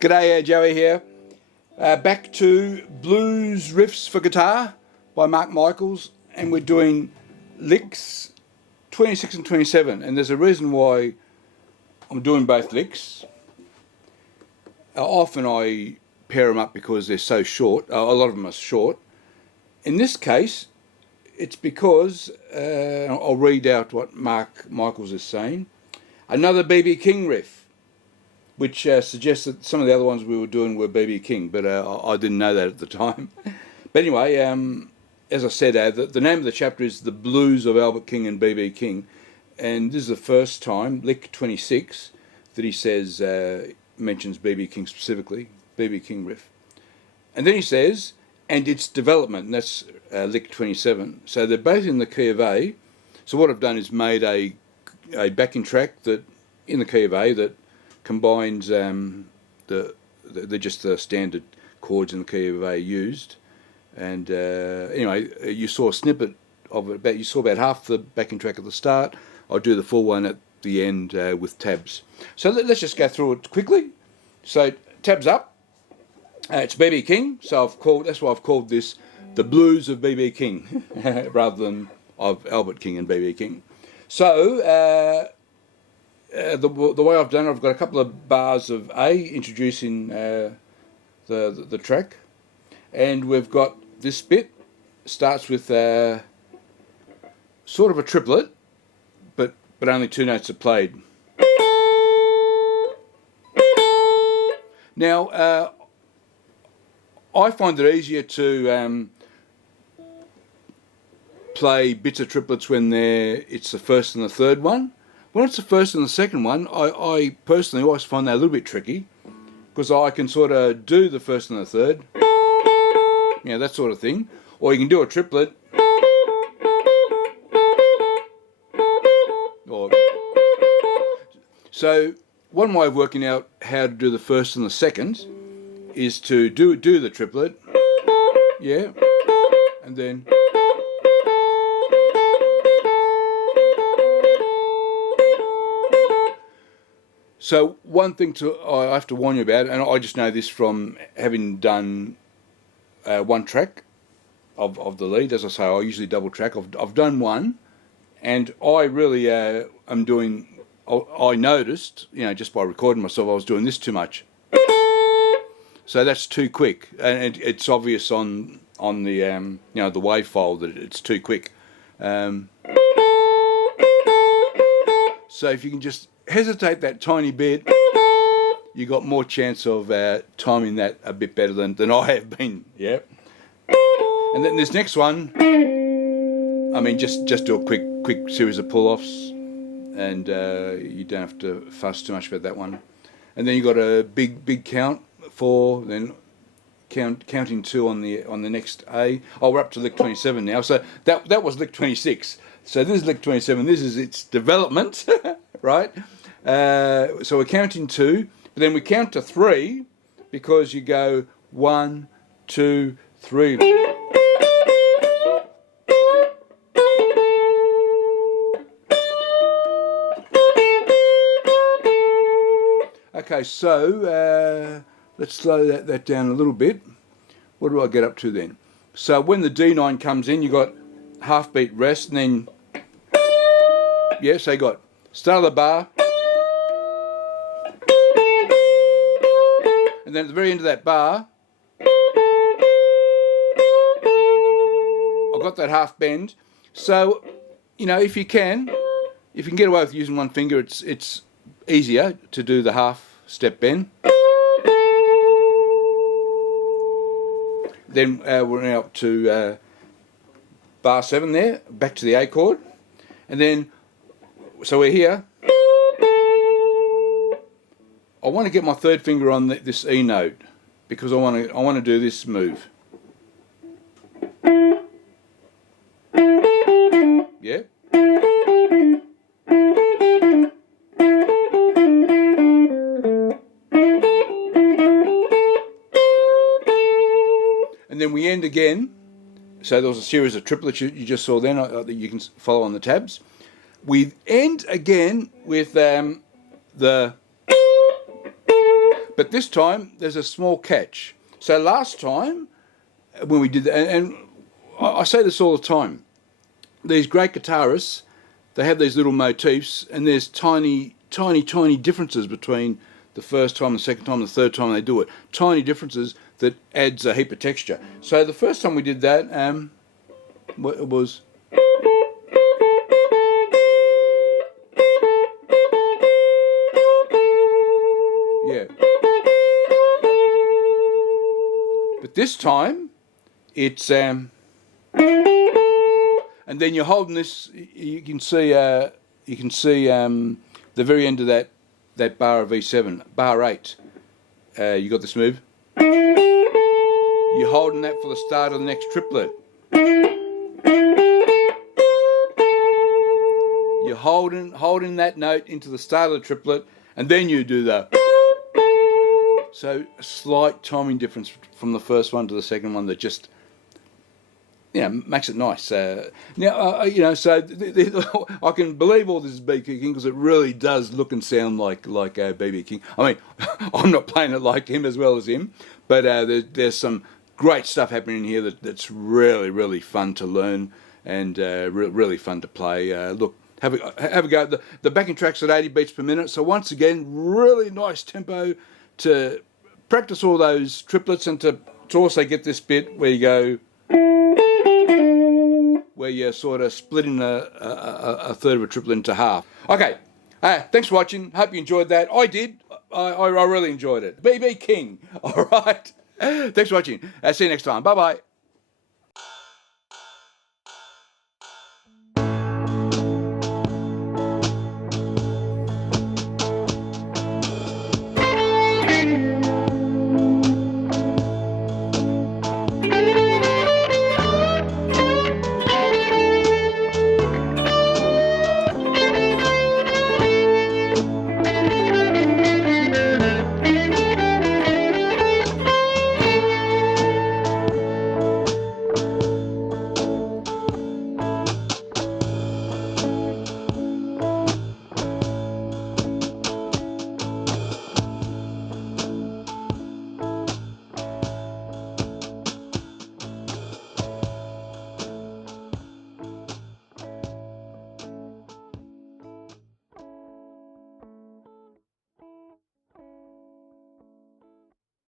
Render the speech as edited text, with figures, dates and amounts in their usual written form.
G'day, Joey here. Back to Blues Riffs for Guitar by Mark Michaels, and we're doing licks 26 and 27, and there's a reason why I'm doing both licks. Often I pair them up because they're so short. A lot of them are short. In this case, it's because, I'll read out what Mark Michaels is saying, another B.B. King riff, which suggests that some of the other ones we were doing were B.B. King, but I didn't know that at the time. But anyway, as I said, the name of the chapter is The Blues of Albert King and B.B. King, and this is the first time, lick 26, that he says, mentions B.B. King specifically, B.B. King riff. And then he says, and its development, and that's lick 27. So they're both in the key of A. So what I've done is made a backing track that in the key of A that combines they're just the standard chords in the key of A used. And anyway, you saw a snippet of it. You saw about half the backing track at the start. I'll do the full one at the end with tabs. So let's just go through it quickly. So tabs up. It's B.B. King. So that's why I've called this The Blues of B.B. King rather than of Albert King and B.B. King. So the way I've done it, I've got a couple of bars of A introducing the track, and we've got this bit starts with sort of a triplet, but only two notes are played. Now I find it easier to play bits of triplets when it's the first and the third one. When it's the first and the second one, I personally always find that a little bit tricky, because I can sort of do the first and the third, that sort of thing, or you can do a triplet, so one way of working out how to do the first and the second is to do the triplet, and then so one thing I have to warn you about, and I just know this from having done one track of the lead. As I say, I usually double track. I've done one, and I really am doing. I noticed, just by recording myself, I was doing this too much. So that's too quick, and it's obvious on the the wave file that it's too quick. So if you can just hesitate that tiny bit, you got more chance of timing that a bit better than I have been. Yeah. And then this next one, just do a quick series of pull-offs, and you don't have to fuss too much about that one. And then you got a big count. 4, then counting 2 on the next A. Oh, we're up to lick 27 now. So that was lick 26. So this is lick 27. This is its development, right? So we're counting 2, but then we count to 3 because you go 1, 2, 3. Okay, so let's slow that down a little bit. What do I get up to then? So when the D9 comes in, you got half beat rest, and then so you got start of the bar, and then at the very end of that bar, I've got that half bend. So if you can get away with using one finger, it's easier to do the half step bend. Then we're now up to bar 7 there, back to the A chord, and then so we're here. I want to get my third finger on this E note because I want to do this move. Yeah. And then we end again. So there was a series of triplets you just saw then that you can follow on the tabs. We end again with the But this time, there's a small catch. So last time, when we did that, and I say this all the time, these great guitarists, they have these little motifs, and there's tiny differences between the first time, the second time, the third time they do it. Tiny differences that adds a heap of texture. So the first time we did that, it was... Yeah. But this time, it's... and then you're holding this, you can see the very end of that bar of E7, bar 8. You got this move? You're holding that for the start of the next triplet. You're holding that note into the start of the triplet, and then you do the... So a slight timing difference from the first one to the second one that just... makes it nice. Now, so I can believe all this is B.B. King because it really does look and sound like B.B. King. I mean, I'm not playing it like him as well as him, but there's some great stuff happening here that's really, really fun to learn and really fun to play. Look, have a go. The backing track's at 80 beats per minute, so once again, really nice tempo to practice all those triplets and to also get this bit where you go... where you're sort of splitting a third of a triplet into half. Okay, thanks for watching. Hope you enjoyed that. I did. I really enjoyed it. B.B. King. All right. Thanks for watching. See you next time. Bye-bye.